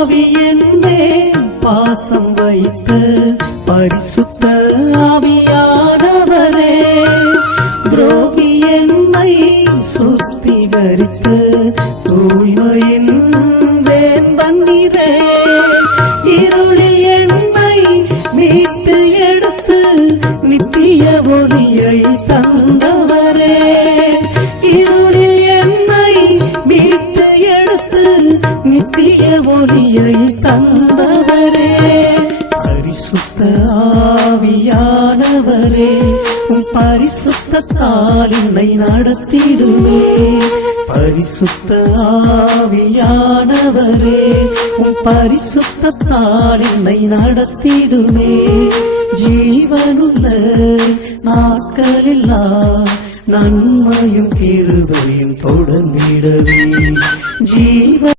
பாவி என்பே பாசம் வைத்து பரிசுத்த ஆவியானவரே துரோகி என்னை சுத்திகரித்து தூய்மையின் வேம்பன்னிரே இருளில் என்னை மீட்டு எடுத்து நித்திய ஒளியை தந்தவரே இருளில் என்னை மீட்டு எடுத்து நித்திய ஒளியை தந்தவரே பரிசுத்த ஆவியானவரே உம் பரிசுத்தத்தால் என்னை நடத்திடுவே பரிசுத்த ஆவியானவரே உம் பரிசுத்தத்தால் என்னை நடத்திடுவே ஜீவனுள்ள நாட்களெல்லாம் நன்மையும் கிருபையும் தொடர்ந்திடவே ஜீவ